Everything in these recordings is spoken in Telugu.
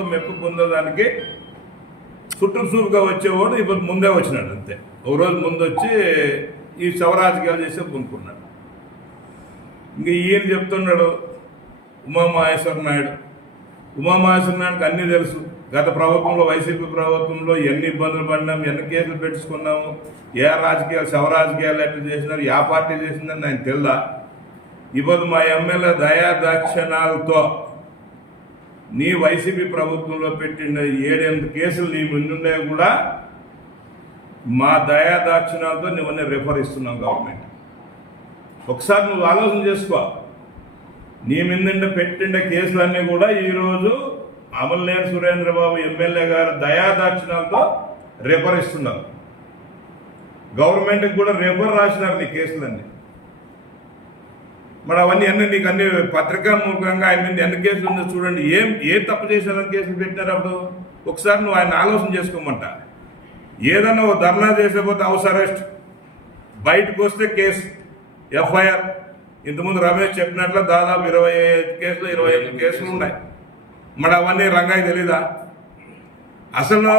మెప్పు పొందడానికి చుట్టుచూపుగా వచ్చేవాడు ఇప్పుడు ముందే వచ్చినాడు అంతే. ఒక రోజు ముందు వచ్చి ఈ శవరాజకీయాలు చేసి పొందుకున్నాడు. ఇంక ఈయన చెప్తున్నాడు ఉమామహేశ్వర నాయుడు. ఉమామహేశ్వర నాయుడుకి అన్నీ తెలుసు. గత ప్రభుత్వంలో వైసీపీ ప్రభుత్వంలో ఎన్ని ఇబ్బందులు పడినాం ఎన్ని కేసులు పెట్టుకున్నాము ఏ రాజకీయాలు శవరాజకీయాలు ఎట్లా చేసినారు ఏ పార్టీ చేసిందని ఆయన తెల్లా ఇప్పుడు మా ఎమ్మెల్యే దయాదాక్షణాలతో నీ వైసీపీ ప్రభుత్వంలో పెట్టిన ఏడెనిమిది కేసులు నీ ముందుండే కూడా మా దయాదాక్షిణాలతో నువ్వన్నీ రిఫర్ ఇస్తున్నావు గవర్నమెంట్ ఒకసారి నువ్వు ఆలోచన చేసుకో. నీ మీద పెట్టిన కేసులన్నీ కూడా ఈరోజు అమలనేని సురేంద్రబాబు ఎమ్మెల్యే గారు దయాదాక్షిణాలతో రిఫర్ ఇస్తున్నారు. గవర్నమెంట్కి కూడా రిఫర్ రాసినారు నీ కేసులన్నీ. మరి అవన్నీ అన్నీ నీకు అన్ని పత్రికాముఖంగా ఆయన మీద ఎన్ని కేసులు ఉందో చూడండి. ఏం ఏ తప్పు చేశారని కేసులు పెట్టినారు అప్పుడు? ఒకసారి నువ్వు ఆయన ఆలోచన చేసుకోమంట. ఏదన్నా ఓ ధర్నా చేసేపోతే హౌస్ అరెస్ట్ బయటకు వస్తే కేసు ఎఫ్ఐఆర్. ఇంతకుముందు రమేష్ చెప్పినట్లు దాదాపు ఇరవై ఐదు కేసులు ఇరవై ఐదు కేసులు ఉన్నాయి. మరి అవన్నీ రంగాయి తెలీదా? అసలు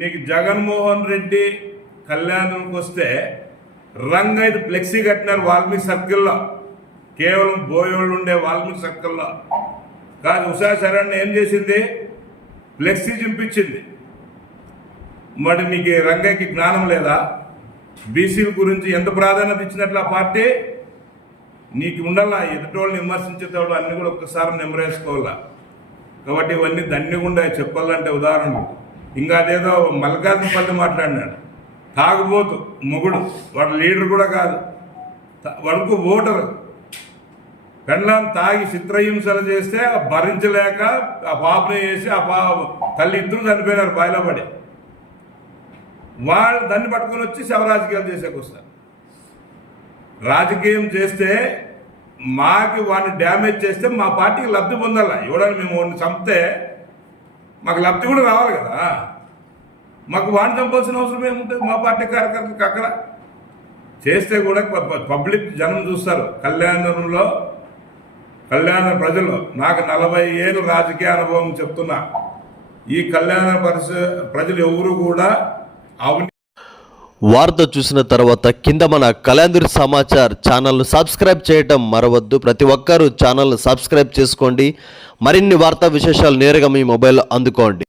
నీకు జగన్మోహన్ రెడ్డి కళ్యాణంకి వస్తే రంగైదు ఫ్లెక్సీ కట్టినారు వాల్మీకి సర్కిల్లో. కేవలం బోయోళ్ళు ఉండే వాల్మీకి సర్కిల్లో కాదు ఉషా శరణ్ ఏం చేసింది? ఫ్లెక్సీ చింపించింది. మరి నీకు రంగయ్యకి జ్ఞానం లేదా? బీసీల గురించి ఎంత ప్రాధాన్యత ఇచ్చినట్లు ఆ పార్టీ? నీకు ఉండాలా? ఎదుటోళ్ళని విమర్శించేటోళ్ళు అన్నీ కూడా ఒక్కసారి నెమరేసుకోవాలా? కాబట్టి ఇవన్నీ దండిగుండా చెప్పాలంటే ఉదాహరణకు ఇంకా అదేదో మల్లికార్జునపల్లి మాట్లాడినాడు. తాగుబోతు మొగుడు. వాడు లీడర్ కూడా కాదు. త- ఓటరు. పెండ్లాన్ని తాగి చిత్రహింసలు చేస్తే భరించలేక ఆ పాపని వేసి ఆ పా తల్లి ఇద్దరు చనిపోయినారు బాయిలో పడి. వాళ్ళు దాన్ని పట్టుకొని వచ్చి శవరాజకీయాలు చేసేకొస్తారు రాజకీయం చేస్తే మాకి వాడిని డ్యామేజ్ చేస్తే మా పార్టీకి లబ్ధి పొందాల? ఇవ్వడానికి మేము వాడిని చంపితే మాకు లబ్ధి కూడా రావాలి కదా? మాకు వాడిని చంపాల్సిన అవసరం ఏముంటుంది? మా పార్టీ కార్యకర్తలకు అక్కడ? చేస్తే కూడా పబ్లిక్ జనం చూస్తారు. కళ్యాణంలో కళ్యాణ ప్రజలు నాకు నలభై ఏళ్ళు రాజకీయ అనుభవం చెప్తున్నా. ఈ కళ్యాణ పరిస ప్రజలు ఎవరు కూడా అవినీతి వార్త చూసిన తర్వాత కింద మన కలాందరి సమాచార్ ఛానల్ను సబ్స్క్రైబ్ చేయటం మరవద్దు. ప్రతి ఒక్కరూ ఛానల్ను సబ్స్క్రైబ్ చేసుకోండి. మరిన్ని వార్తా విశేషాలు నేరుగా మీ మొబైల్లో అందుకోండి.